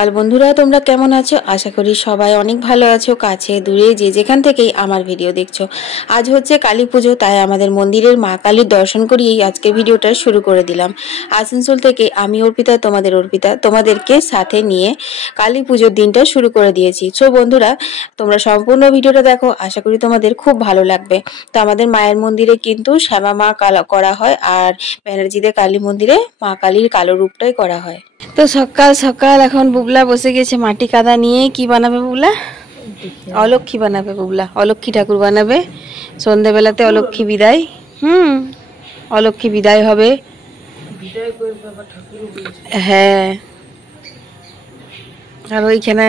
সকাল বন্ধুরা, তোমরা কেমন আছো? আশা করি সবাই অনেক ভালো আছো। কাছে দূরে যে যেখান থেকেই আমার ভিডিও দেখছো, আজ হচ্ছে কালী পুজো, তাই আমাদের মন্দিরের মা কালীর দর্শন করিয়েই আজকে ভিডিওটা শুরু করে দিলাম। আসানসোল থেকে আমি অর্পিতা, তোমাদেরকে সাথে নিয়ে কালী পুজোর দিনটা শুরু করে দিয়েছি। সো বন্ধুরা, তোমরা সম্পূর্ণ ভিডিওটা দেখো, আশা করি তোমাদের খুব ভালো লাগবে। তো আমাদের মায়ের মন্দিরে কিন্তু শ্যামা মা করা হয়, আর ব্যানার্জিদের কালী মন্দিরে মা কালীর কালো রূপটাই করা হয়। তো সকাল সকাল এখন বুবলা বসে গেছে মাটি কাদা নিয়ে। কি বানাবে বুবলা? অলক্ষী বানাবে বুবলা, অলক্ষী ঠাকুর বানাবে। সন্ধ্যেবেলাতে অলক্ষী বিদায়। অলক্ষী বিদায় হবে। হ্যাঁ, আর ওইখানে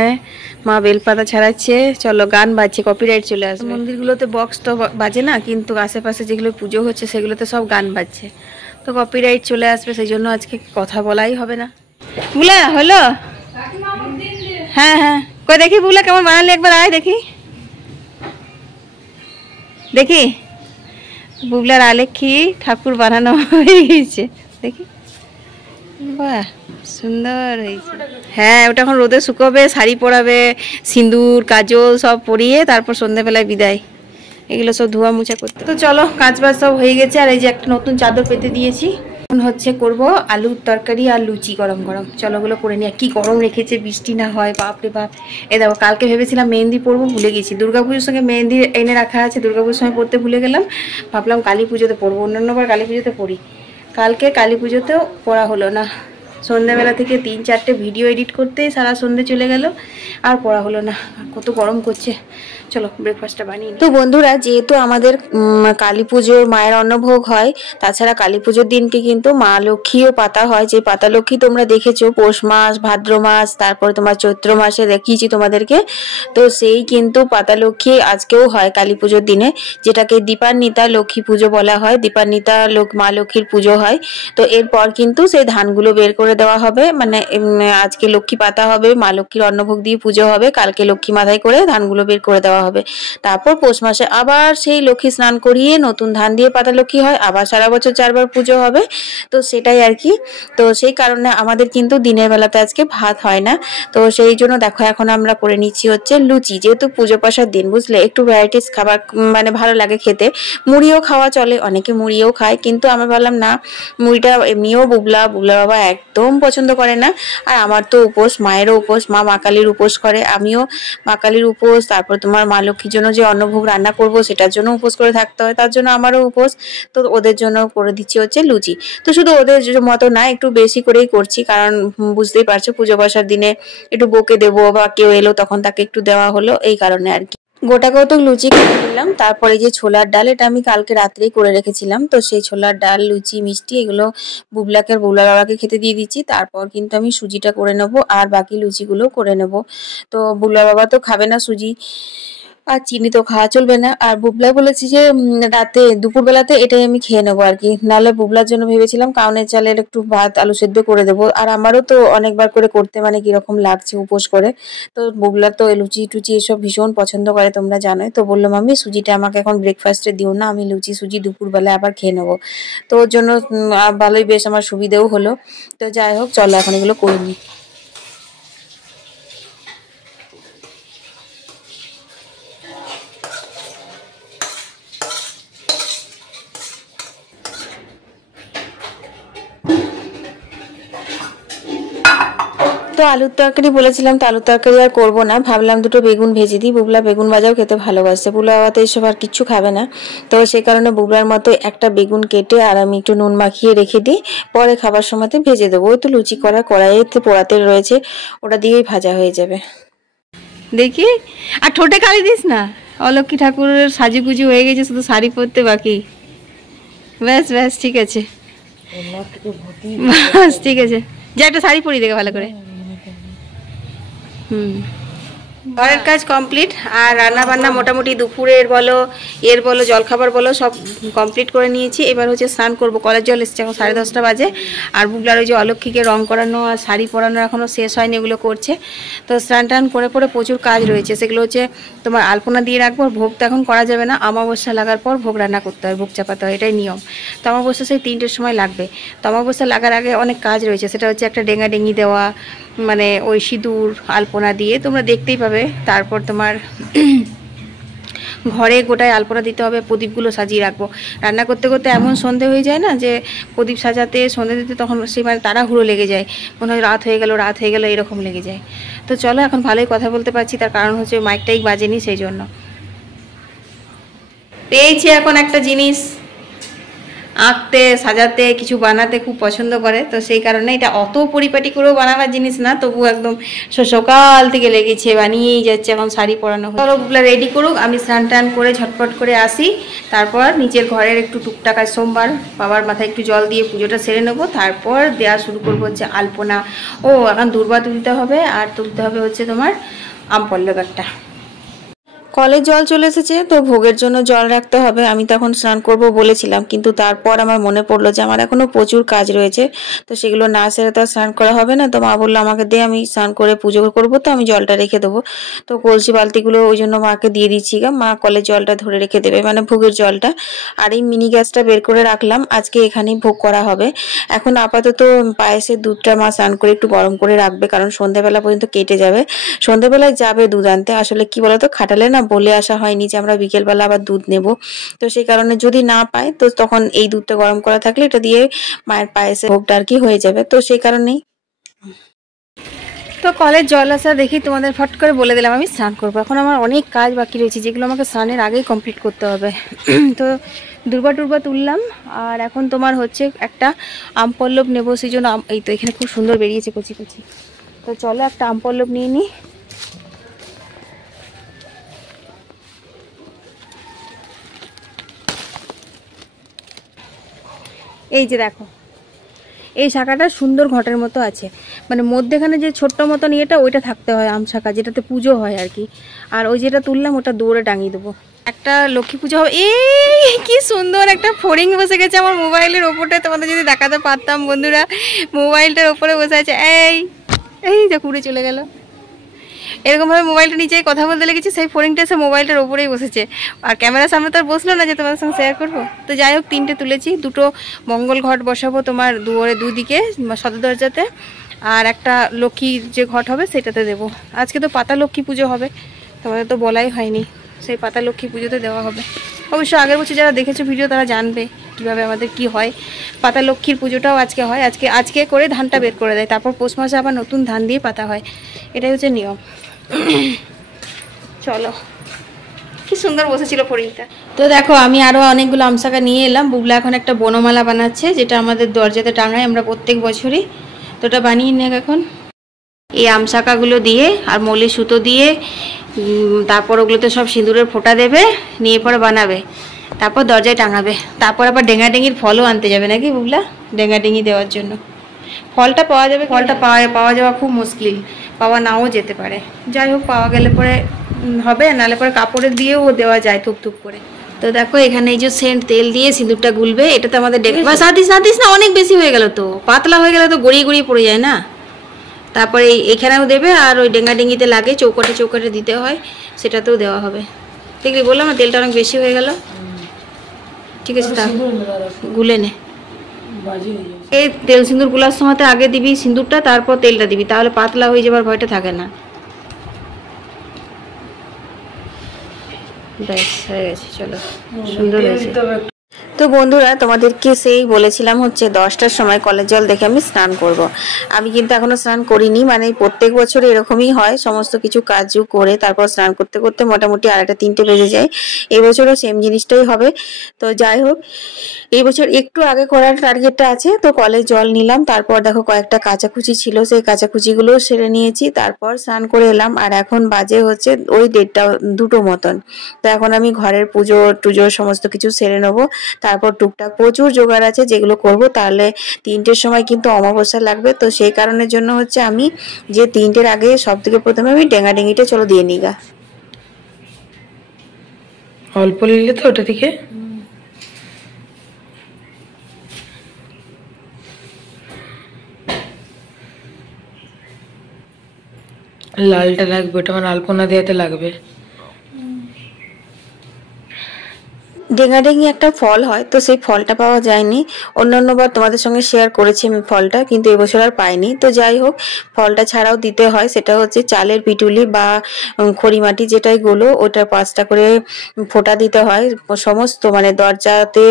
মা বেলপাতা ছাড়াচ্ছে। চলো, গান বাজছে, কপিরাইট চলে আসবে। মন্দিরগুলোতে বক্স তো বাজে না, কিন্তু আশেপাশে যেগুলো পুজো হচ্ছে সেগুলোতে সব গান বাজছে, তো কপিরাইট চলে আসবে। সেই জন্য আজকে কথা বলাই হবে না। বুলা হলো? হ্যাঁ হ্যাঁ, কই দেখি বুলা কেমন বানালে, একবার আয় দেখি। দেখি বুবলার আলেক্ষী ঠাকুর বানানো হয়ে গেছে, দেখি। বাহ, সুন্দর হয়েছে। হ্যাঁ, ওটা এখন রোদে শুকোবে, শাড়ি পরাবে, সিঁদুর কাজল সব পরিয়ে তারপর সন্ধ্যেবেলায় বিদায়। এগুলো সব ধোয়া মুছা করতে। তো চলো, কাজ বাজ সব হয়ে গেছে। আর এই যে একটা নতুন চাদর পেতে দিয়েছি। হচ্ছে করব আলুর তরকারি আর লুচি গরম গরম। চলো ওগুলো করে নিয়ে। কি গরম রেখেছে, বৃষ্টি না হয়, বাপরে বাপ। এ দেখো, কালকে ভেবেছিলাম মেহেন্দি পরবো, ভুলে গেছি। দুর্গাপুজোর সঙ্গে মেহেন্দি এনে রাখা আছে, দুর্গাপুজোর সময় পড়তে ভুলে গেলাম। ভাবলাম কালী পুজোতে পরবো, অন্যান্যবার কালী পুজোতে পড়ি। কালকে কালী পুজোতেও পড়া হলো না। সন্ধ্যাবেলা থেকে 3-4টে ভিডিও এডিট করতেই সারা সন্ধ্যে চলে গেল, আর পড়া হলো না। কত গরম করছে। চলো ব্রেকফাস্টটা বানিয়ে। তো বন্ধুরা, যেহেতু আমাদের কালী পুজোর মায়ের অন্নভোগ হয়, তাছাড়া কালী পুজোর দিনকে কিন্তু মা লক্ষ্মীও পাতা হয়। যে পাতা লক্ষ্মী তোমরা দেখেছো পৌষ মাস, ভাদ্র মাস, তারপরে তোমার চৈত্র মাসে দেখিয়েছি তোমাদেরকে। তো সেই কিন্তু পাতা লক্ষ্মী আজকেও হয় কালী পুজোর দিনে, যেটাকে দীপান্বিতা লক্ষ্মী পুজো বলা হয়। দীপান্বিতা মা লক্ষ্মীর পুজো হয়। তো এরপর কিন্তু সেই ধানগুলো বের করে দেওয়া হবে, মানে আজকে লক্ষ্মী পাতা হবে, মা লক্ষ্মীর অন্নভোগ দিয়ে পুজো হবে, কালকে লক্ষ্মী মাথায় করে ধানগুলো বের করে দেওয়া হবে। তারপর পৌষ মাসে আবার সেই লক্ষ্মী স্নান করিয়ে নতুন ধান দিয়ে পাতা লক্ষ্মী হয়, আবার সারা বছর 4বার পুজো হবে। তো সেটাই আর কি। তো সেই কারণে আমাদের কিন্তু দিনের বেলাতে আজকে ভাত হয় না। তো সেই জন্য দেখো, এখন আমরা করে নিচ্ছি হচ্ছে লুচি। যেহেতু পুজো পাশার দিন, বুঝলে, একটু ভ্যারাইটিস খাবার মানে ভালো লাগে খেতে। মুড়িও খাওয়া চলে, অনেকে মুড়িও খায়, কিন্তু আমি ভাবলাম না, মুড়িটা এমনিও বুবলার বাবা একদম পছন্দ করে না। আর আমার তো উপোস, মায়েরও উপোস, মা কালীর উপোস করে, আমিও মা কালীর উপোস। তারপর তোমার মা লক্ষ্মীর জন্য যে অন্নভোগ রান্না করব সেটার জন্য উপোস করে থাকতে হয়, তার জন্য আমারও উপোস। তো ওদের জন্য করে দিচ্ছি হচ্ছে লুচি। তো শুধু ওদের মতো না, একটু বেশি করেই করছি, কারণ বুঝতেই পারছো পুজো বসার দিনে একটু বকে দেবো, বা কেউ এলো তখন তাকে একটু দেওয়া হলো, এই কারণে আর কি। গোটা কত লুচি করে নিলাম। তারপরে যে ছোলার ডাল, এটা আমি কালকে রাত্রেই করে রেখেছিলাম। তো সেই ছোলার ডাল, লুচি, মিষ্টি এগুলো বুবলার বাবাকে খেতে দিয়ে দিচ্ছি। তারপর কিন্তু আমি সুজিটা করে নেবো, আর বাকি লুচিগুলো করে নেবো। তো বুবলার বাবা তো খাবে না সুজি, আর চিনি তো খাওয়া চলবে না। আর বুবলাই বলেছি যে রাতে দুপুরবেলাতে এটাই আমি খেয়ে নেবো আর কি। নাহলে বুবলার জন্য ভেবেছিলাম কাউনের চালের একটু ভাত আলু সেদ্ধ করে দেবো। আর আমারও তো অনেকবার করে করতে মানে কিরকম লাগছে উপোস করে। তো বুবলা তো লুচি টুচি এসব ভীষণ পছন্দ করে, তোমরা জানোই। তো বললাম আমি সুজিটা আমাকে এখন ব্রেকফাস্টে দিও না, আমি লুচি সুজি দুপুরবেলায় আবার খেয়ে নেবো। তো ওর জন্য ভালোই, বেশ আমার সুবিধেও হলো। তো যাই হোক, চলো এখন এগুলো করে নিই। তো আলুর তরকারি বলেছিলাম, তো আলুর তরকারি আর করবো না, ভাবলাম দুটো বেগুন ভেজে দিই। বুবলা বেগুন ভাজাও খেতে ভালোবাসে, বুবলা বাবা তো এইসব আর কিচ্ছু খাবে না। তো সেই কারণে বুবলার মতো একটা বেগুন কেটে আর আমি একটু নুন মাখিয়ে রেখে দিই, পরে খাবার সময়তে ভেজে দেবো। ওই তো লুচি করা কড়াইতে পোড়াতে রয়েছে, ওটা দিয়েই ভাজা হয়ে যাবে। দেখি, আর ঠোঁটে কালি দিস না। অলক্ষী ঠাকুরের সাজুগুজু হয়ে গেছে, শুধু শাড়ি পরতে বাকি। ব্যাস ব্যাস, ঠিক আছে, বাস ঠিক আছে। যা একটা শাড়ি পরিয়ে দেখে ভালো করে। ঘরের কাজ কমপ্লিট, আর রান্না বান্না মোটামুটি দুপুরের বলো বলো জলখাবার বলো সব কমপ্লিট করে নিয়েছি। এবার হচ্ছে স্নান করব, কলের জল এসছে, এখন 10:30 বাজে। আর বুবলার ওই যে অলক্ষীকে রং করানো আর শাড়ি পরানো এখনও শেষ হয়নি, এগুলো করছে। তো স্নান টান করে পরে প্রচুর কাজ রয়েছে, সেগুলো হচ্ছে তোমার আলপনা দিয়ে রাখবো। ভোগ তো এখন করা যাবে না, অমাবস্যা লাগার পর ভোগ রান্না করতে হয়, ভোগ চাপাতে হয়, এটাই নিয়ম। তো অমাবস্যা সেই 3টের সময় লাগবে। তো অমাবস্যা লাগার আগে অনেক কাজ রয়েছে, সেটা হচ্ছে একটা ডেঙ্গা ডেঙ্গি দেওয়া, মানে ওই সিঁদুর আলপনা দিয়ে তোমরা দেখতেই পাবে। তারপর তোমার ঘরে গোটায় আলপনা দিতে হবে, প্রদীপগুলো সাজিয়ে রাখবো। রান্না করতে করতে এমন সন্ধে হয়ে যায় না যে প্রদীপ সাজাতে সন্ধে দিতে তখন সেই মানে তাড়াহুড়ো লেগে যায়, মনে হয় রাত হয়ে গেল এরকম লেগে যায়। তো চলো এখন ভালোই কথা বলতে পারছি, তার কারণ হচ্ছে মাইকটাই বাজেনি, সেই জন্য। পেয়েছি এখন একটা জিনিস, আঁকতে সাজাতে কিছু বানাতে খুব পছন্দ করে, তো সেই কারণে এটা অত পরিপাটি করেও বানাবার জিনিস না, তবু একদম সকাল থেকে লেগেছে, বানিয়েই যাচ্ছে। এখন শাড়ি পরানো হলো, বুবলা রেডি করুক, আমি স্নান টান করে ঝটপট করে আসি। তারপর নিচের ঘরের একটু টুকটাক, সোমবার বাবার মাথায় একটু জল দিয়ে পুজোটা সেরে নেবো। তারপর দেওয়া শুরু করবো হচ্ছে আলপনা। এখন দূর্বা তুলতে হবে, আর তুলতে হবে হচ্ছে তোমার আমপল্লব একটা। কলের জল চলে এসেছে, তো ভোগের জন্য জল রাখতে হবে। আমি তখন স্নান করব বলেছিলাম, কিন্তু তারপর আমার মনে পড়লো যে আমার এখনো প্রচুর কাজ রয়েছে, তো সেগুলো না সেরে তো স্নান করা হবে না। তো মা বললো আমাকে দে, আমি স্নান করে পুজো করবো, তো আমি জলটা রেখে দেবো। তো কলসি বালতিগুলো ওই জন্য মাকে দিয়ে দিচ্ছি গা, মা কলের জলটা ধরে রেখে দেবে, মানে ভোগের জলটা। আর এই মিনি গ্যাসটা বের করে রাখলাম, আজকে এখানেই ভোগ করা হবে। এখন আপাতত পায়েসের দুধটা মা স্নান করে একটু গরম করে রাখবে, কারণ সন্ধ্যাবেলা পর্যন্ত কেটে যাবে। সন্ধ্যাবেলায় যাবে দুধ আনতে, আসলে কি বলতো খাটালে না বলে আসা হয়নি যে আমরা বিকেলবেলা আবার দুধ নেব, তো সেই কারণে যদি না পায় তো তখন এই দুধটা গরম করা থাকলে এটা দিয়ে মায়ের পায়েসে ভোগটা আর কি হয়ে যাবে, তো সেই কারণেই। তো কলের জল আসা দেখি তোমাদের ফট করে বলে দিলাম আমি স্নান করবো। এখন আমার অনেক কাজ বাকি রয়েছে, যেগুলো আমাকে স্নানের আগেই কমপ্লিট করতে হবে। তো দুর্বা টুর্বা তুললাম, আর এখন তোমার হচ্ছে একটা আমপল্লব নেবো, সেই জন্য এই তো এখানে খুব সুন্দর বেরিয়েছে কচি কচি। তো চলো একটা আমপল্লব নিয়ে নিই। এই যে দেখো, এই শাখাটা সুন্দর ঘটের মতো আছে, মানে মধ্যেখানে যে ছোট্ট মতন ইয়েটা ওইটা থাকতে হয়, আম শাখা যেটাতে পুজো হয় আর কি। আর ওই যেটা তুললাম ওটা দৌড়ে টাঙিয়ে দেবো, একটা লক্ষ্মী পুজো হবে। এই কি সুন্দর একটা ফড়িং বসে গেছে আমার মোবাইলের ওপরটা, তোমাদের যদি দেখাতে পারতাম বন্ধুরা, মোবাইলটার ওপরে বসে আছে। এই যে উড়ে চলে গেল। এরকমভাবে মোবাইলটা নিচে কথা বলতে লেগেছি, সেই ফোরিংটা এসে মোবাইলটার ওপরেই বসেছে, আর ক্যামেরার সামনে তো আর বসলো না যে তোমাদের সঙ্গে শেয়ার করবো। তো যাই হোক 3টে তুলেছি, 2টো মঙ্গল ঘট বসাবো তোমার দুদিকে সদর দরজাতে, আর একটা লক্ষ্মী যে ঘট হবে সেটাতে দেবো। আজকে তো পাতা লক্ষ্মী পুজো হবে, তোমাদের তো বলাই হয়নি, সেই পাতা লক্ষ্মী পুজোতে দেওয়া হবে। অবশ্য আগের বছর যারা দেখেছো ভিডিও তারা জানবে কীভাবে আমাদের কি হয়। পাতা লক্ষ্মীর পুজোটাও আজকে হয়, আজকে করে ধানটা বের করে দেয়, তারপর পৌষ মাসে আবার নতুন ধান দিয়ে পাতা হয়, এটাই হচ্ছে নিয়ম। চলো, কি সুন্দর বসেছিল ফড়িংটা। তো দেখো আমি আরও অনেকগুলো আমশাকা নিয়ে এলাম। বুবলা এখন একটা বনমালা বানাচ্ছে, যেটা আমাদের দরজাতে টাঙাই আমরা প্রত্যেক বছরই, তো ওটা বানিয়ে নেক এখন। এই আমশাকাগুলো দিয়ে আর মলি সুতো দিয়ে, তারপর ওগুলোতে সব সিঁদুরের ফোঁটা দেবে, নিয়ে পরে বানাবে, তারপর দরজায় টাঙাবে। তারপর আবার ডেঙ্গাডেঙ্গির ফলও আনতে যাবে নাকি বুবলা, ডেঙ্গাডেঙ্গি দেওয়ার জন্য। ফলটা পাওয়া যাবে, ফলটা পাওয়া যাওয়া খুব মুশকিল, পাওয়া নাও যেতে পারে। যাই হোক পাওয়া গেলে পরে হবে, নাহলে পরে কাপড়ে দিয়েও দেওয়া যায় থুপ করে। তো দেখো এখানে এই যে সেন্ট তেল দিয়ে সিঁদুরটা গুলবে, এটাতে আমাদের বা সাদিস না, অনেক বেশি হয়ে গেল, তো পাতলা হয়ে গেলে তো গড়িয়ে গড়িয়ে পড়ে যায় না। তারপরে এখানেও দেবে, আর ওই ডেঙ্গাডেঙ্গিতে লাগে চৌকাটে দিতে হয়, সেটাতেও দেওয়া হবে। দেখলি বললাম না তেলটা অনেক বেশি হয়ে গেল। ঠিক আছে, তা গুলে নে। এই তেল সিঁদুর গুলার সময় আগে দিবি সিঁদুরটা, তারপর তেলটা দিবি, তাহলে পাতলা হয়ে যাবার ভয়টা থাকে না। ব্যাস হয়ে গেছে, চলো সুন্দর হয়েছে। তো বন্ধুরা তোমাদেরকে সেই বলেছিলাম হচ্ছে 10টার সময় কলের জল দেখে আমি স্নান করব। আমি কিন্তু এখনো স্নান করিনি, মানে প্রত্যেক বছর এরকমই হয়, সমস্ত কিছু কাজও করে তারপর স্নান করতে করতে মোটামুটি 2:30-3টে বেজে যায়। এবছরও সেম জিনিসটাই হবে। তো যাই হোক এই বছর একটু আগে করার টার্গেটটা আছে। তো কলের জল নিলাম, তারপর দেখো কয়েকটা কাচাকুচি ছিল, সেই কাচাকুচিগুলো সেরে নিয়েছি, তারপর স্নান করে এলাম। আর এখন বাজে হচ্ছে ওই 1:30-2টো মতন। তো এখন আমি ঘরের পুজো টুজো সমস্ত কিছু সেরে নেবো, তারপর টুকটাক প্রচুর জোগাড় আছে যেগুলো করব। তাহলে 3টের সময় কিন্তু অমাবস্যা লাগবে, তো সেই কারণের জন্য হচ্ছে আমি যে 3টের আগে সব থেকে প্রথমে আমি ডেঙ্গাডেঙ্গিটা চলো দিয়ে নিগা। অল্প নিলে তো ওটা থেকে লালটা লাগবে, ওটা আমার আলপনা দেওয়াতে লাগবে। ডেঙ্গাডেঙ্গি একটা ফল হয়, তো সেই ফলটা পাওয়া যায়নি। অন্যান্যবার তোমাদের সঙ্গে শেয়ার করেছি আমি ফলটা, কিন্তু এবছর আর পাইনি। তো যাই হোক, ফলটা ছাড়াও দিতে হয়, সেটা হচ্ছে চালের পিটুলি বা খড়িমাটি যেটাই গুলো, ওটা 5টা করে ফোঁটা দিতে হয় সমস্ত, মানে দরজাতে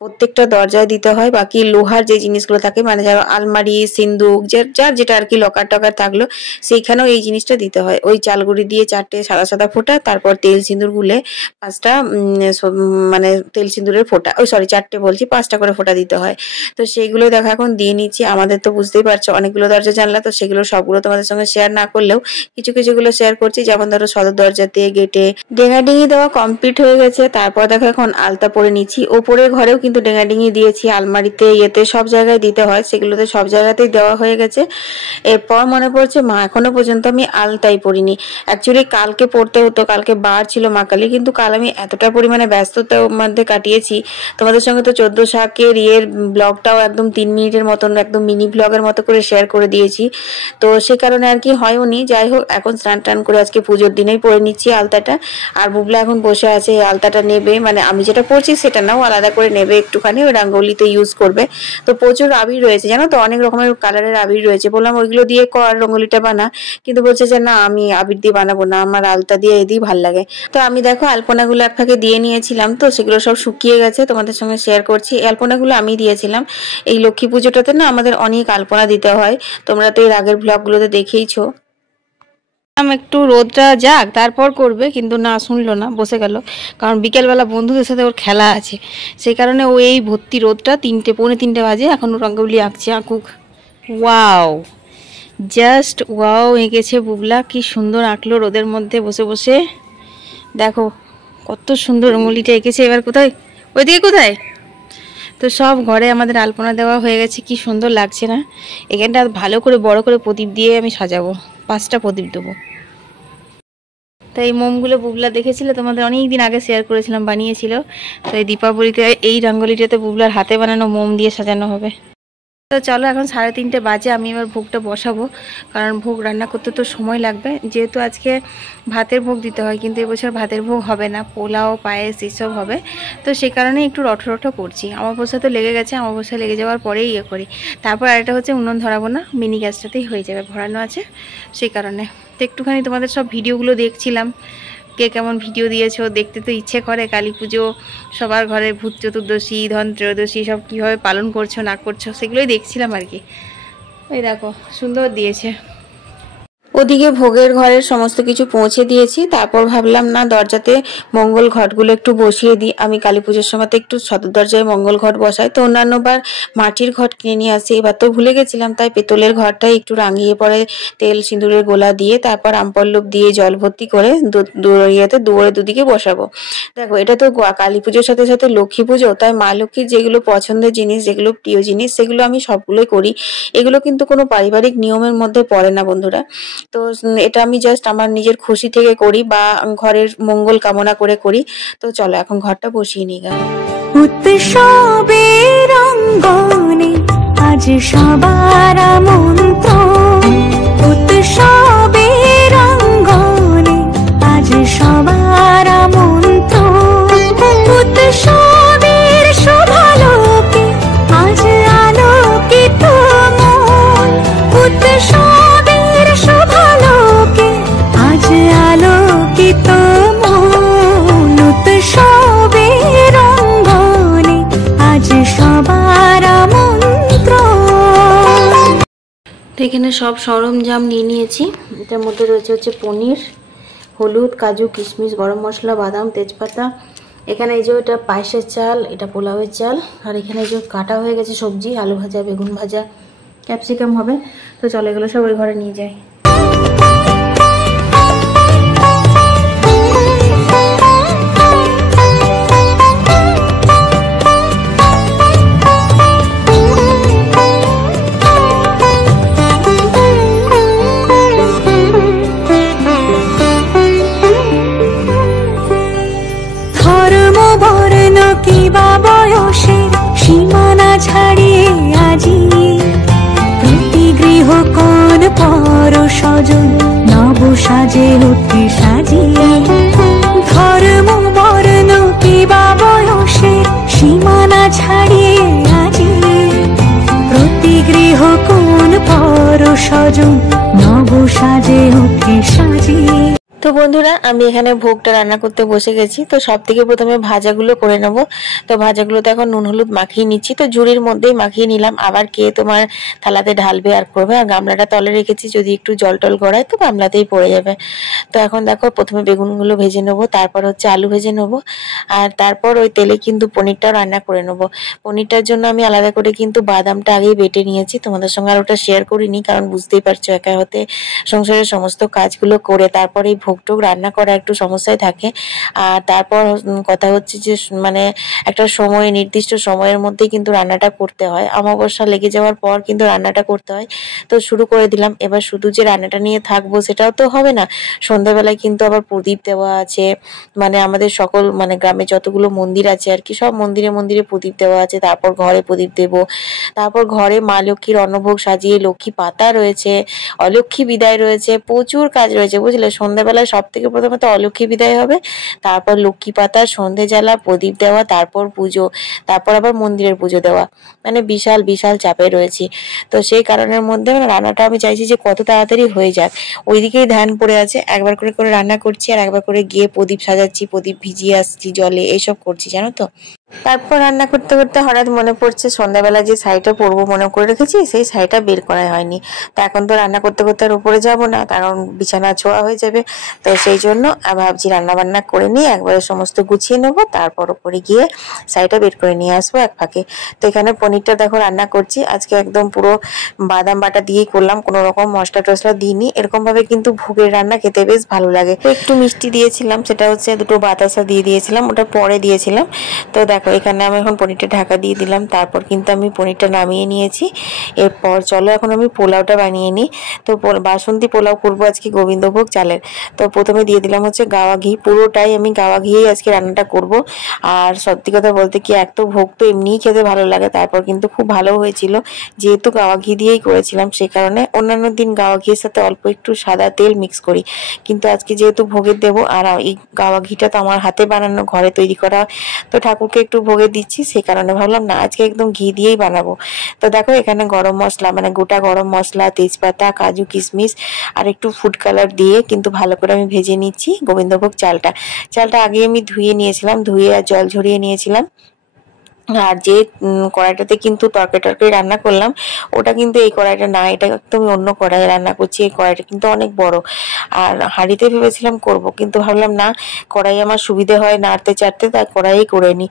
প্রত্যেকটা দরজায় দিতে হয়। বাকি লোহার যে জিনিসগুলো থাকে, মানে যারা আলমারি, সিন্দুক, যার যেটা আর কি লকার টকার থাকলো, সেইখানেও এই জিনিসটা দিতে হয়। ওই চালগুড়ি দিয়ে 4টে সাদা সাদা ফোঁটা, তারপর তেল সিঁদুর গুলে 5টা মানে তেল সিঁদুরের ফোঁটা, 4টে বলছি, 5টা করে ফোঁটা দিতে হয়। তো সেইগুলো দেখো এখন দিয়ে নিচ্ছি। আমাদের তো বুঝতেই পারছো অনেকগুলো দরজা জানলা, তো সেগুলো সবগুলো তোমাদের সঙ্গে শেয়ার না করলেও কিছু কিছুগুলো শেয়ার করছি। যেমন ধরো সদর দরজাতে, গেটে ডেঙ্গাডিঙ্গি দেওয়া কমপ্লিট হয়ে গেছে। তারপর দেখো এখন আলতা পরে নিচ্ছি। ওপরের ঘরেও কিন্তু ডেঙ্গাডিঙ্গি দিয়েছি, আলমারিতে, ইয়েতে সব জায়গায় দিতে হয়, সেগুলোতে সব জায়গাতেই দেওয়া হয়ে গেছে। এরপর মনে পড়ছে মা এখনো পর্যন্ত আমি আলতাই পরিনি। অ্যাকচুয়ালি কালকে পড়তে হতো, কালকে বার ছিল মা কালী, কিন্তু কাল আমি এতটা পরিমাণে ব্যস্ততার মধ্যে কাটিয়েছি। তোমাদের সঙ্গে তো 14 শাকের ব্লগটাও একদম 3 মিনিটের মতন, একদম মিনি ব্লগের মতো করে শেয়ার করে দিয়েছি। তো সে কারণে আর কি হয়নি। যাই হোক, এখন স্নান টান করে আজকে পুজোর দিনেই পরে নিচ্ছি আলতাটা। আর বুবলা এখন বসে আছে, আলতাটা নেবে, মানে আমি যেটা পরছি সেটা নাও, আলাদা করে নেবে একটুখানি, ওই রাঙ্গোলিতে ইউজ করবে। তো প্রচুর আবির রয়েছে জানো তো, অনেক রকমের কালারের আবির রয়েছে। বললাম ওইগুলো দিয়ে কর, রঙ্গোলিটা বানা, কিন্তু বলছে যে না, আমি আবির দিয়ে বানাবো না, আমার আলতা দিয়ে এদিই ভাল লাগে। তো আমি দেখো আলপনাগুলো এক ফাঁকে দিয়ে নিয়েছিলাম, তো সেগুলো সব শুকিয়ে গেছে, তোমাদের সঙ্গে শেয়ার করছি। এই আলপনাগুলো আমি দিয়েছিলাম। এই লক্ষ্মী পুজোটাতে না আমাদের অনেক আলপনা দিতে হয়, তোমরা তো এর আগের ব্লগগুলোতে দেখেইছো। একটু রোদটা যাক তারপর করবে, কিন্তু না, শুনলো না, বসে গেল। কারণ বিকেলবেলা বন্ধুদের সাথে ওর খেলা আছে, সেই কারণে ও এই ভর্তি রোদটা, 3টে পৌনে 3টে বাজে এখনও রঙ্গোলি আঁকছে, আঁকুক। ওয়াও, জাস্ট ওয়াও এঁকেছে বুবলা, কি সুন্দর আঁকলো রোদের মধ্যে বসে বসে। দেখো কত সুন্দর রঙ্গোলিটা এঁকেছে। এবার কোথায়, ওইদিকে কোথায়? তো সব ঘরে আমাদের আলপনা দেওয়া হয়ে গেছে, কি সুন্দর লাগছে না? এখানটা ভালো করে বড় করে প্রদীপ দিয়ে আমি সাজাবো, 5টা প্রদীপ দেবো। তাই এই মোমগুলো বুবলা দেখেছিলে, তোমাদের অনেক দিন আগে শেয়ার করেছিলাম, বানিয়েছিল। তো এই দীপাবলিতে এই রঙ্গোলিটাতে বুবলার হাতে বানানো মোম দিয়ে সাজানো হবে। তো চলো, এখন 3:30 বাজে, আমি এবার ভোগটা বসাবো, কারণ ভোগ রান্না করতে তো সময় লাগবে। যেহেতু আজকে ভাতের ভোগ দিতে হয়, কিন্তু এবছর ভাতের ভোগ হবে না, পোলাও, পায়েস এসব হবে। তো সেই কারণে একটু রটো করছি। অমাবস্যা তো লেগে গেছে, অমাবস্যা লেগে যাওয়ার পরেই ইয়ে করি। তারপর আরেকটা হচ্ছে উনুন ধরাবো না, মিনি গ্যাসটাতেই হয়ে যাবে, ভরানো আছে, সেই কারণে। তো একটুখানি তোমাদের সব ভিডিওগুলো দেখছিলাম, কে কেমন ভিডিও দিয়েছো, দেখতে তো ইচ্ছে করে। কালী পুজো, সবার ঘরে ভূত চতুর্দশী, ধন ত্রয়োদশী সব কীভাবে পালন করছো না করছো, সেগুলোই দেখছিলাম আর কি। ওই দেখো সুন্দর দিয়েছে। ওদিকে ভোগের ঘরের সমস্ত কিছু পৌঁছে দিয়েছি। তারপর ভাবলাম না, দরজাতে মঙ্গল ঘটগুলো একটু বসিয়ে দিই। আমি কালী পুজোর সময় তো একটু সদর দরজায় মঙ্গল ঘট বসাই, তো অন্যান্যবার মাটির ঘট কিনে নিয়ে আসি, এবার তো ভুলে গেছিলাম, তাই পেতলের ঘরটাই একটু রাঙিয়ে পরে তেল সিঁদুরের গোলা দিয়ে, তারপর আমপল্লব দিয়ে জল ভর্তি করে দুয়ারে দুদিকে বসাবো। দেখো, এটা তো কালী পুজোর সাথে সাথে লক্ষ্মী পুজো, তাই মা লক্ষ্মীর যেগুলো পছন্দের জিনিস, যেগুলো প্রিয় জিনিস, সেগুলো আমি সবগুলোই করি। এগুলো কিন্তু কোনো পারিবারিক নিয়মের মধ্যে পড়ে না বন্ধুরা। তো এটা আমি জাস্ট আমার নিজের খুশি থেকে করি, বা ঘরের মঙ্গল কামনা করে করি। তো চলো এখন ঘরটা বসিয়ে নিই গা। উৎসবের অঙ্গনে আজ সবার আমন্ত্রণ, উৎসবের অঙ্গনে আজ সবার আমন্ত্রণ, উৎসবের শোভালোকে আজ আলোকিত মন, উৎসবের শোভালোকে আজ আলোকিত মন, উৎসবের অঙ্গনে আজ সবার আমন্ত্রণ। এখানে সব সরঞ্জাম নিয়ে নিয়েছি। এটার মধ্যে রয়েছে হচ্ছে পনির, হলুদ, কাজু, কিশমিশ, গরম মশলা, বাদাম, তেজপাতা। এখানে এই যে এটা পায়েসের চাল, এটা পোলাওয়ের চাল। আর এখানে যে কাটা হয়ে গেছে সবজি, আলু ভাজা, বেগুন ভাজা, ক্যাপসিকাম হবে। তো চলো এগুলো সব ওই ঘরে নিয়ে যাই। বর্ণ কিবা বয়সের সীমানা ছাড়িয়ে আজি প্রতি গৃহ কোন পর স্বজন নব সাজে উঠে সাজিয়ে ধর্ম বর্ণ কিবা বয়সের সীমানা ছাড়িয়ে আজি প্রতি গৃহ কোন পর স্বজন নব সাজে উঠে সাজিয়ে। তো বন্ধুরা আমি এখানে ভোগটা রান্না করতে বসে গেছি। তো সব থেকে প্রথমে ভাজাগুলো করে নেব। তো ভাজাগুলোতে এখন নুন হলুদ মাখিয়ে নিচ্ছি। তো ঝুড়ির মধ্যেই মাখিয়ে নিলাম, আবার কে তোমার থালাতে ঢালবে আর করবে। আর গামলাটা তলে রেখেছি, যদি একটু জল টল গড়ায় তো গামলাতেই পড়ে যাবে। তো এখন দেখো প্রথমে বেগুনগুলো ভেজে নেবো, তারপর হচ্ছে আলু ভেজে নেবো, আর তারপর ওই তেলে কিন্তু পনিরটাও রান্না করে নেবো। পনিরটার জন্য আমি আলাদা করে কিন্তু বাদামটা আগেই বেটে নিয়েছি, তোমাদের সঙ্গে আর ওটা শেয়ার করিনি, কারণ বুঝতেই পারছো একা হতে সংসারের সমস্ত কাজগুলো করে তারপরে ভোগ রান্না করা একটু সমস্যায় থাকে। আর তারপর কথা হচ্ছে যে মানে একটা সময়, নির্দিষ্ট সময়ের মধ্যে কিন্তু রান্নাটা করতে হয়। অমাবস্যা লেগে যাওয়ার পর কিন্তু রান্নাটা করতে হয়। তো শুরু করে দিলাম। এবার শুধু যে রান্নাটা নিয়ে থাকবো সেটাও তো হবে না, সন্ধ্যাবেলায় কিন্তু আবার প্রদীপ দেওয়া আছে। মানে আমাদের সকল মানে গ্রামে যতগুলো মন্দির আছে আর কি, সব মন্দিরে মন্দিরে প্রদীপ দেওয়া আছে। তারপর ঘরে প্রদীপ দেব, তারপর ঘরে মা লক্ষ্মীর অন্নভোগ সাজিয়ে লক্ষ্মী পাতা রয়েছে, অলক্ষ্মী বিদায় রয়েছে, প্রচুর কাজ রয়েছে বুঝলে। সন্ধ্যাবেলায় সব থেকে প্রথমে তো অলক্ষ্মী বিদায় হবে, তারপর লক্ষ্মী পাতা, সন্ধে জ্বালা, প্রদীপ দেওয়া, তারপর পুজো, তারপর আবার মন্দিরের পুজো দেওয়া। মানে বিশাল বিশাল চাপে রয়েছি। তো সেই কারণের মধ্যে মানে রান্নাটা আমি চাইছি যে কত তাড়াতাড়ি হয়ে যাক, ওইদিকেই ধ্যান পড়ে আছে। একবার করে করে রান্না করছি আর একবার করে গিয়ে প্রদীপ সাজাচ্ছি, প্রদীপ ভিজিয়ে আসছি জলে, এইসব করছি জানো তো। তারপর রান্না করতে করতে হঠাৎ মনে পড়ছে সন্ধ্যাবেলা যে শাড়িটা পরবো মনে করে রেখেছি, সেই শাড়িটা বের করা হয়নি। তো এখন তো রান্না করতে করতে আর উপরে যাবো না, কারণ বিছানা ছোঁয়া হয়ে যাবে। তো সেই জন্য ভাবছি রান্না বান্না করে নিয়ে একবারে সমস্ত গুছিয়ে নেবো, তারপর উপরে গিয়ে শাড়িটা বের করে নিয়ে আসবো এক ফাঁকে। তো এখানে পনিরটা দেখো রান্না করছি, আজকে একদম পুরো বাদাম বাটা দিয়েই করলাম, কোনো রকম মশলা টসলা দিইনি। এরকম ভাবে কিন্তু ভোগের রান্না খেতে বেশ ভালো লাগে। তো একটু মিষ্টি দিয়েছিলাম, সেটা হচ্ছে দুটো বাতাসা দিয়ে দিয়েছিলাম, ওটা পরে দিয়েছিলাম। তো দেখো এখানে আমি এখন পনিরটা ঢাকা দিয়ে দিলাম, তারপর কিন্তু আমি পনিরটা নামিয়ে নিয়েছি। এরপর চলো এখন আমি পোলাওটা বানিয়ে নিই। তো বাসন্তী পোলাও করবো আজকে গোবিন্দভোগ চালের। তো প্রথমে দিয়ে দিলাম হচ্ছে গাওয়া ঘি, পুরোটাই আমি গাওয়া ঘিয়েই আজকে রান্নাটা করব। আর সত্যি কথা বলতে কি, এক তো ভোগ তো এমনিই খেতে ভালো লাগে, তারপর কিন্তু খুব ভালো হয়েছিল যেহেতু গাওয়া ঘি দিয়েই করেছিলাম। সেই কারণে অন্যান্য দিন গাওয়া ঘিয়ের সাথে অল্প একটু সাদা তেল মিক্স করি, কিন্তু আজকে যেহেতু ভোগের দেবো আর এই গাওয়া ঘিটা তো আমার হাতে বানানো, ঘরে তৈরি করা, তো ঠাকুরকে একটু ভোগে দিচ্ছি, সেই কারণে ভাবলাম না আজকে একদম ঘি দিয়েই বানাবো। তো দেখো এখানে গরম মশলা মানে গোটা গরম মশলা, তেজপাতা, কাজু, কিশমিশ আর একটু ফুড কালার দিয়ে কিন্তু ভালো করে আমি ভেজে নিচ্ছি গোবিন্দভোগ চালটা। চালটা আগে আমি ধুয়ে নিয়েছিলাম, ধুয়ে আর জল ঝরিয়ে নিয়েছিলাম। আর যে কড়াইটাতে কিন্তু তরকারি রান্না করলাম ওটা কিন্তু এই কড়াইটা না, এটা একদম অন্য কড়াই রান্না করছি। এই কড়াইটা কিন্তু অনেক বড়, আর হাঁড়িতে ভেবেছিলাম করব, কিন্তু ভাবলাম না কড়াই আমার সুবিধে হয় নাড়তে চাড়তে, তাই কড়াই করে নি।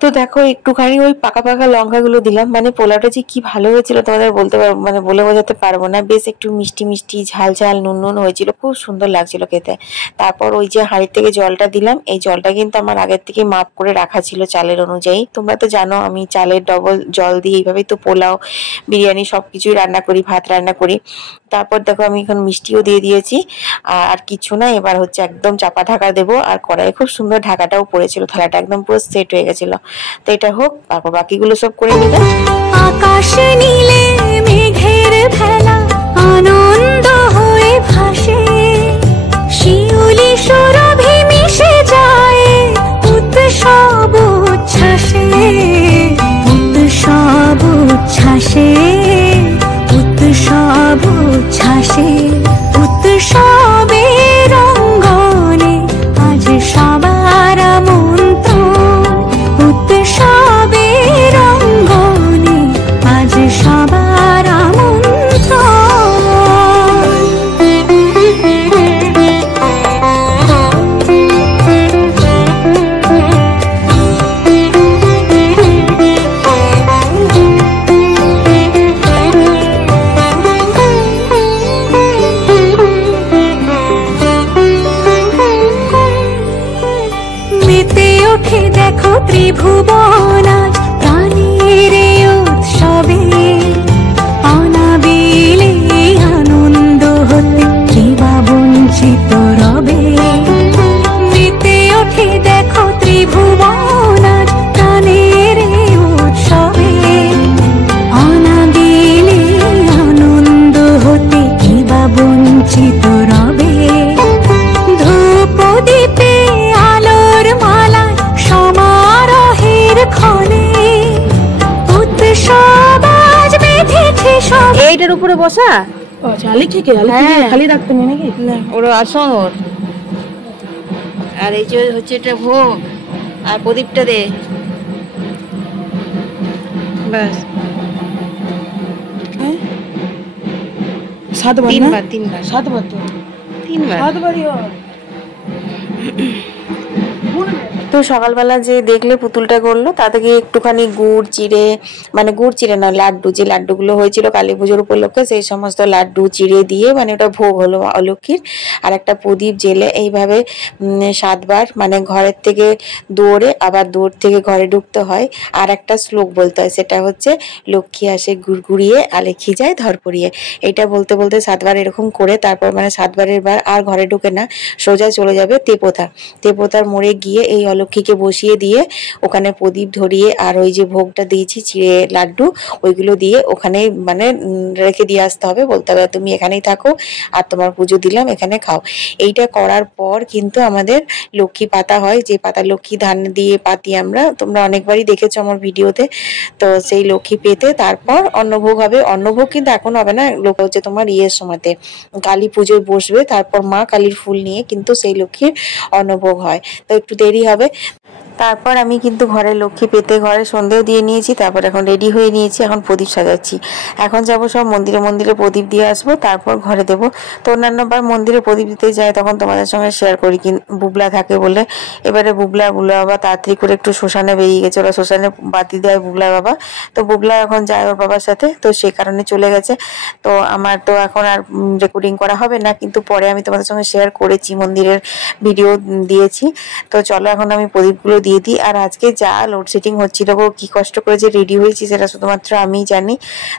তো দেখো একটুখানি ওই পাকা পাকা লঙ্কাগুলো দিলাম, মানে পোলাওটা যে কি ভালো হয়েছিল তোমাদের বলতে পারবো, মানে বলে বোঝাতে পারবো না। বেশ একটু মিষ্টি মিষ্টি, ঝাল ঝাল, নুন নুন হয়েছিল, খুব সুন্দর লাগছিল খেতে। তারপর ওই যে হাঁড়ি থেকে জলটা দিলাম, এই জলটা কিন্তু আমার আগের থেকে মাপ করে রাখা ছিল চালের অনুযায়ী। তোমরা তো জানো আমি চালের ডবল জল দিয়ে এইভাবেই তো পোলাও, বিরিয়ানি সবকিছুই রান্না করি, ভাত রান্না করি। তারপর দেখো আমি এখন মিষ্টিও দিয়ে দিয়েছি, আর কিছু না, এবার হচ্ছে একদম চাপা ঢাকা দেবো। আর কড়াইয়ে খুব সুন্দর ঢাকাটাও পড়েছিল, থালাটা একদম পুরো সেট হয়ে গেছিল। তো এটা হোক, তারপর বাকিগুলো সব করে নিবে। আকাশে নীলে মেঘের ভেলা আনন্দ হয়ে ভাসে, শিউলি সুরভি মিশে যায় উৎসব উচ্ছ্বাসে, উৎসব উচ্ছ্বাসে, উৎসব উচ্ছ্বাসে, উৎসবের রঙ্গনে আজ সবার আমন্ত্রণ, উৎসবের রঙ্গনে আজ সবার ত্রিভুবন আজ প্রাণের উৎসবে, অনাবিলে আনন্দ হতে কিবা বঞ্চিত রবে। মেতে ওঠে দেখো ত্রিভুবন এইটার উপরে বসা। আচ্ছা, আলেখিকে খালি রাখতে নেই নাকি? না, ওর আসন ওর। আর এই যে হচ্ছে এটা ভোগ, আর প্রদীপটা দে, ব্যাস। 7 বার না? 3 বার 3 বার 7 বার তো 3 বার 7 বারই হয়। তো সকালবেলা যে দেখলে পুতুলটা করলো, তা থেকে একটুখানি গুড় চিড়ে, মানে গুড় চিড়ে না, লাড্ডু, যে লাড্ডুগুলো হয়েছিল কালী পুজোর উপলক্ষে, সেই সমস্ত লাড্ডু চিড়ে দিয়ে মানে ওটা ভোগ হলো অলক্ষীর। আর একটা প্রদীপ জেলে এইভাবে 7 বার, মানে ঘরের থেকে দৌড়ে আবার দৌড় থেকে ঘরে ঢুকতে হয়। আর একটা শ্লোক বলতে হয়, সেটা হচ্ছে লক্ষ্মী আসে গুড়গুড়িয়ে আলেখি যায় ধরপড়িয়ে। এইটা বলতে বলতে 7 বার এরকম করে তারপর মানে 7 বারের বার আর ঘরে ঢুকে না, সোজা চলে যাবে তেপোথা। তেপোথার মোড়ে গিয়ে এই অলক্ষীকে বসিয়ে দিয়ে ওখানে প্রদীপ ধরিয়ে আর ওই যে ভোগটা দিয়েছি চিড়ে লাড্ডু, ওইগুলো দিয়ে ওখানে মানে রেখে দিয়ে আসতে হবে। বলতে হবে তুমি এখানেই থাকো, আর তোমার পুজো দিলাম, এখানে খাও। এইটা করার পর কিন্তু আমাদের লক্ষ্মী পাতা হয়, যে পাতা লক্ষ্মী ধান দিয়ে পাতি আমরা, তোমরা অনেকবারই দেখেছো আমার ভিডিওতে। তো সেই লক্ষ্মী পেতে তারপর অন্নভোগ হবে। অন্নভোগ কিন্তু এখন হবে না, লোক হচ্ছে তোমার ইয়ের সময়তে কালী পুজোয় বসবে, তারপর মা কালীর ফুল নিয়ে কিন্তু সেই লক্ষ্মীর অন্নভোগ হয়। তো একটু দেরি হবে। তারপর আমি কিন্তু ঘরে লক্ষ্মী পেতে ঘরে সন্ধেও দিয়ে নিয়েছি, তারপর এখন রেডি হয়ে নিয়েছি, এখন প্রদীপ সাজাচ্ছি। এখন যাবো সব মন্দিরে মন্দিরে প্রদীপ দিয়ে আসবো, তারপর ঘরে দেবো। তো অন্যান্যবার মন্দিরে প্রদীপ দিতে যাই তখন তোমাদের সঙ্গে শেয়ার করি, বুবলা থাকে বলে। এবারে বুবলা বাবা তাড়াতাড়ি করে একটু শ্মশানে বেরিয়ে গেছে, ওরা শ্মশানে বাতি দেয় বুবলার বাবা। তো বুবলা এখন যায় ওর বাবার সাথে, তো সে কারণে চলে গেছে। তো আমার তো এখন আর রেকর্ডিং করা হবে না, কিন্তু পরে আমি তোমাদের সঙ্গে শেয়ার করেছি, মন্দিরের ভিডিও দিয়েছি। তো চলো এখন আমি প্রদীপগুলো দিয়ে দিই। আর আজকে যা লোডশেডিং হচ্ছিল গো, কি কষ্ট করে যে রেডি হয়েছি সেটা শুধুমাত্র আমিই জানি।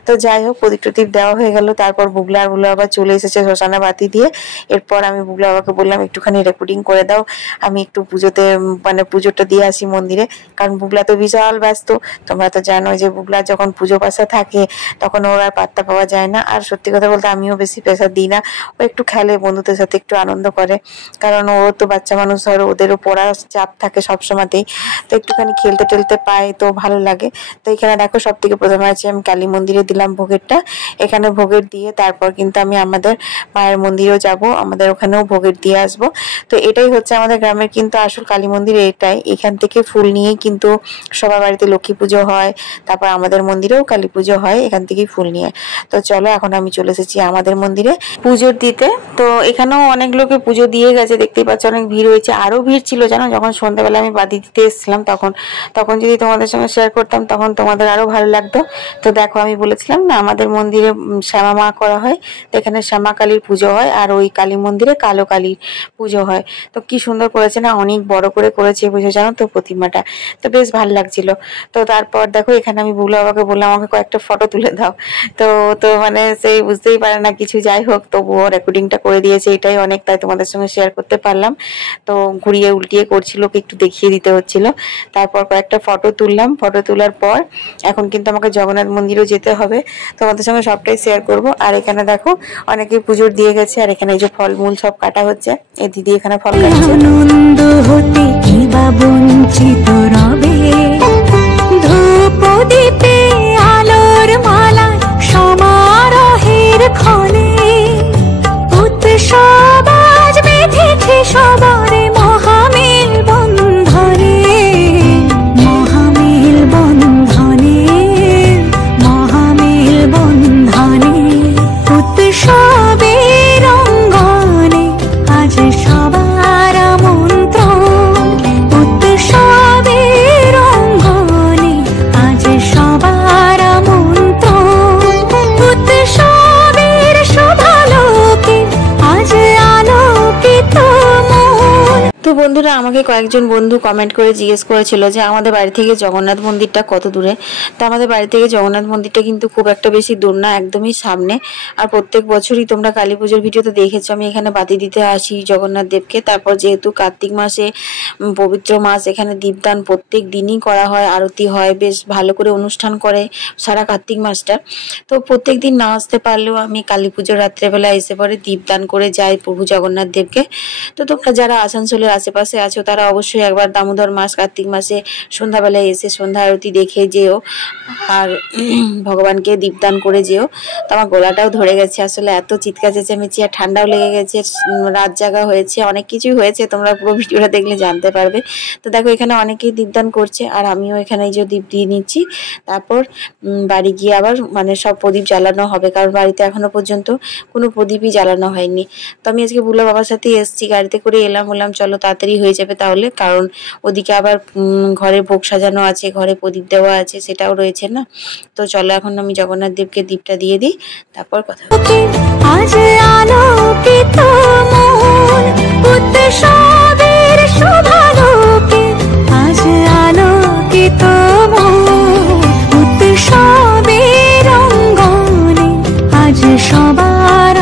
তো যাই হোক, প্রদীপ টদীপ দেওয়া হয়ে গেল। তারপর বুবলা আবার চলে এসেছে শ্মশানে বাতি দিয়ে। এরপর আমি বুবলা বাবাকে বললাম একটুখানি রেকর্ডিং করে দাও, আমি একটু পুজোতে মানে পুজোটা দিয়ে আসি মন্দিরে, কারণ বুবলা তো বিশাল ব্যস্ত। তোমরা তো জানো যে বুবলা যখন পুজো পাশা থাকে তখন ওর আর পাত্তা পাওয়া যায় না। আর সত্যি কথা বলতে আমিও বেশি প্রেশার দিই না, ও একটু খেলে বন্ধুদের সাথে, একটু আনন্দ করে, কারণ ও তো বাচ্চা মানুষ, ধরো ওদেরও পড়ার চাপ থাকে সবসময়তেই। তো একটুখানি খেলতে টেলতে পায় তো ভালো লাগে। তো এখানে দেখো সব থেকে প্রথমে আছে আমি কালী মন্দিরে দিলাম ভোগেরটা, এখানে ভোগের দিয়ে তারপর কিন্তু আমি আমাদের মায়ের মন্দিরেও যাব, আমাদের ওখানেও ভোগের দিয়ে আসবো। তো এটাই হচ্ছে আমাদের গ্রামের কিন্তু আসল কালী মন্দির এটাই। এখান থেকে ফুল নিয়েই কিন্তু সবার বাড়িতে লক্ষ্মী পুজো হয়, তারপর আমাদের মন্দিরেও কালী পুজো হয় এখান থেকেই ফুল নিয়ে। তো চলো এখন আমি চলে এসেছি আমাদের মন্দিরে পুজো দিতে। তো এখানেও অনেক লোকে পুজো দিয়ে গেছে, দেখতেই পাচ্ছ অনেক ভিড় হয়েছে। আরো ভিড় ছিল জানো, যখন সন্ধ্যাবেলা আমি বাদি দিতে এসেছিলাম তখন যদি তোমাদের সঙ্গে শেয়ার করতাম তখন তোমাদের আরো ভালো লাগতো। তো দেখো আমি বলেছিলাম না আমাদের মন্দিরে শ্যামা মা করা হয়, তো এখানে শ্যামা কালীর পুজো হয়, আর ওই কালী মন্দিরে কালো কালীর পুজো হয়। তো কি সুন্দর করেছে না, অনেক বড় করে করেছে পুজো জানো তো প্রতিমাটা, তো বেশ ভালো লাগছিল। তো তারপর দেখো এখানে আমি বুবলা বাবাকে বললাম আমাকে কয়েকটা ফটো তুলে দাও। তো তো মানে সেই বুঝতেই পারে না কিছু, যাই হোক তবুও রেকর্ডিংটা করে দিয়েছে, এটাই অনেক, তাই তোমাদের সঙ্গে শেয়ার করতে পারলাম। তো ঘুরিয়ে উল্টিয়ে করছিল, একটু দেখিয়ে দিতে হচ্ছিল। তারপর কয়েকটা ফটো তুললাম, ফটো তোলার পর এখন কিন্তু আমাকে জগন্নাথ মন্দিরেও যেতে হবে, তোমাদের সঙ্গে সবটাই শেয়ার করব। আর এখানে দেখো অনেকেই পুজোর দিয়ে গেছে, আর এখানে এই যে ফলমূল সব কাটা হচ্ছে, এই দিদি এখানে ফল কাটছে। আনন্দ হতে কি বা বঞ্চিত রবে, ধূপ দীপে আলোর মালা সমারোহের ক্ষণে, উৎসব আজ বেঁধেছে সবারে মহামেল বন্ধনে, মহামেল বন্ধনে, মহামেল বন্ধনে, উৎসবের অঙ্গনে আজ সবার আমন্ত্রণ, উৎসবের অঙ্গনে আজ সবার আমন্ত্রণ, উৎসবের শোভালোকে আজ আলোকিত মন। তো বন্ধুরা আমাকে কয়েকজন বন্ধু কমেন্ট করে জিজ্ঞেস করেছিল যে আমাদের বাড়ি থেকে জগন্নাথ মন্দিরটা কত দূরে। তো আমাদের বাড়ি থেকে জগন্নাথ মন্দিরটা কিন্তু খুব একটা বেশি দূর না, একদমই সামনে। আর প্রত্যেক বছরই তোমরা কালী পুজোর ভিডিওতে দেখেছো আমি এখানে বাতি দিতে আসি জগন্নাথ দেবকে। তারপর যেহেতু কার্তিক মাসে পবিত্র মাস, এখানে দীপদান প্রত্যেক দিনই করা হয়, আরতি হয়, বেশ ভালো করে অনুষ্ঠান করে সারা কার্তিক মাসটা। তো প্রত্যেক দিন না আসতে পারলেও আমি কালী পুজোর রাত্রেবেলা এসে পরে দীপদান করে যাই প্রভু জগন্নাথ দেবকে। তো তোমরা যারা আসানসোলের আশেপাশে আছো তারা অবশ্যই একবার দামোদর মাস কার্তিক মাসে সন্ধ্যাবেলায় এসে সন্ধ্যা আরতি দেখে যেও আর ভগবানকে দীপদান করে যেও। তো আমার গলাটাও ধরে গেছে, আসলে এত চিৎকার চেঁচামেচি আর ঠান্ডাও লেগে গেছে, রাত জাগা হয়েছে, অনেক কিছুই হয়েছে, তোমরা পুরো ভিডিওটা দেখলে জানতে পারবে। তো দেখো এখানে অনেকেই দীপদান করছে আর আমিও এখানে এই যে দীপ দিয়ে নিচ্ছি। তারপর বাড়ি গিয়ে আবার মানে সব প্রদীপ জ্বালানো হবে, কারণ বাড়িতে এখনো পর্যন্ত কোনো প্রদীপই জ্বালানো হয়নি। তো আমি আজকে বুলা বাবার সাথে এসেছি, গাড়িতে করে এলাম, বললাম চলো তাড়াতাড়ি হয়ে যাবে তাহলে, কারণ ওদিকে আবার ঘরে ভোগ সাজানো আছে, ঘরে প্রদীপ দেওয়া আছে, সেটাও রয়েছে না। তো চলো এখন আমি জগন্নাথ দেবকে দীপটা দিয়ে দিই, তারপর কথা হচ্ছে। আজ আলোকিত মন উৎসবের শোভালোকে, আজ আলোকিত মন উৎসবের অঙ্গনে, আজ সবার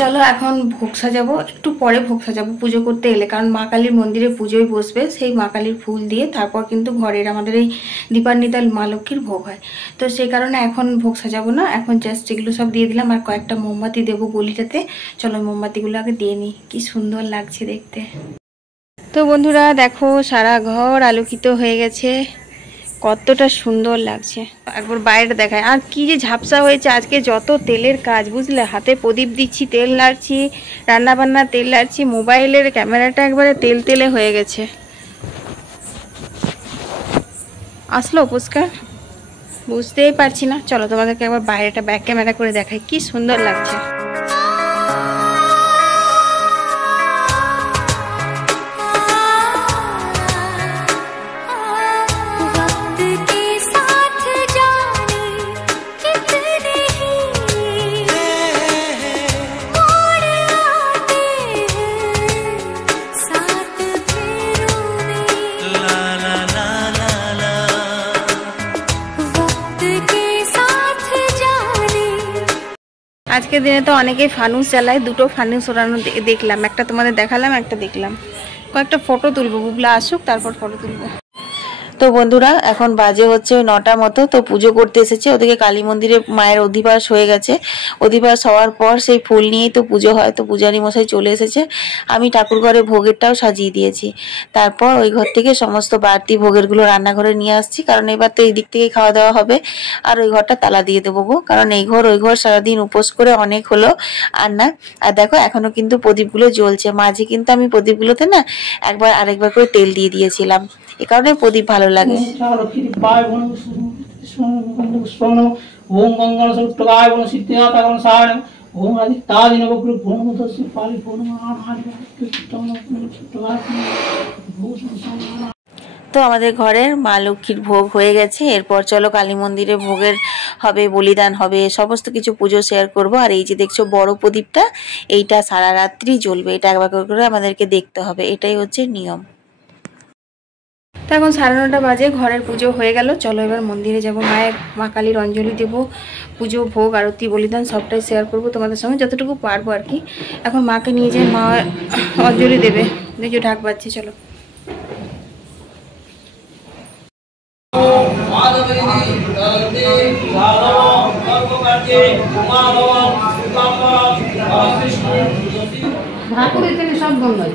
চলো এখন ভোগ সাজাবো, একটু পরে ভোগ সাজাবো পুজো করতে এলে, কারণ মা কালীর মন্দিরে পুজোয় বসবে, সেই মা কালীর ফুল দিয়ে তারপর কিন্তু ঘরের আমাদের এই দীপান্বিতা মা লক্ষ্মীর ভোগ হয়। তো সেই কারণে এখন ভোগ সাজাবো না, এখন জাস্ট এগুলো সব দিয়ে দিলাম আর কয়েকটা মোমবাতি দেবো গলিটাতে। চলো মোমবাতিগুলো আগে দিয়ে নিই, কি সুন্দর লাগছে দেখতে। তো বন্ধুরা দেখো সারা ঘর আলোকিত হয়ে গেছে, কতটা সুন্দর লাগছে, একবার বাইরে দেখায়। আর কি যে ঝাপসা হয়েছে আজকে, যত তেলের কাজ বুঝলে, হাতে প্রদীপ দিচ্ছি, তেল নাড়ছি, রান্না বান্না তেল নাড়ছি, মোবাইলের ক্যামেরাটা একবারে তেল তেলে হয়ে গেছে। আসলো পুষ্কার বুঝতেই পারছি না। চলো তোমাদেরকে একবার বাইরেটা ব্যাক ক্যামেরা করে দেখাই, কি সুন্দর লাগছে। আজকের দিনে তো অনেকেই ফানুস জ্বালায়, দুটো ফানুস ওড়ানো দেখলাম, একটা তোমাদের দেখালাম, একটা দেখলাম। কয়েকটা ফটো তুলবো, বুবলা আসুক তারপর ফটো তুলবো। তো বন্ধুরা এখন বাজে হচ্ছে 9টা মতো, তো পুজো করতে এসেছে। ওদিকে কালী মন্দিরে মায়ের অধিবাস হয়ে গেছে, অধিবাস হওয়ার পর সেই ফুল নিয়েই তো পুজো হয়। তো পূজারী মশাই চলে এসেছে, আমি ঠাকুর ঘরে ভোগেরটাও সাজিয়ে দিয়েছি। তারপর ওই ঘর থেকে সমস্ত বাড়তি ভোগেরগুলো রান্নাঘরে নিয়ে আসছি, কারণ এবার তো এই দিক থেকেই খাওয়া দাওয়া হবে। আর ওই ঘরটা তালা দিয়ে দেবো গো, কারণ এই ঘর ওই ঘর সারাদিন উপোস করে অনেক হলো আর না। আর দেখো এখনো কিন্তু প্রদীপগুলো জ্বলছে, মাঝে কিন্তু আমি প্রদীপগুলোতে না একবার আরেকবার করে তেল দিয়ে দিয়েছিলাম, এ কারণে প্রদীপ ভালো লাগে। ওম গঙ্গা সূত্রকায় বন সিদ্ধিনাথ আগম সায়ন ওম আদিত্যাদিন বক্র ভূমুদস্য পালি ভূম তো আমাদের ঘরের মা লক্ষ্মীর ভোগ হয়ে গেছে। এরপর চলো কালী মন্দিরে ভোগের হবে, বলিদান হবে, সমস্ত কিছু পুজো শেয়ার করব। আর এই যে দেখছো বড় প্রদীপটা, এইটা সারা রাত্রি জ্বলবে, এটা একবার করে আমাদেরকে দেখতে হবে, এটাই হচ্ছে নিয়ম। তো এখন 9:30 বাজে, ঘরের পুজো হয়ে গেল। চলো এবার মন্দিরে যাব, মা কালীর অঞ্জলি দেব, পুজো, ভোগ, আরতি, বলিদান সবটাই শেয়ার করব তোমাদের সঙ্গে যতটুকু পারবো আর কি। এখন মাকে নিয়ে যাই, মা অঞ্জলি দেবে, দেখো ঢাক বাজছে। চলো সব গঙ্গায়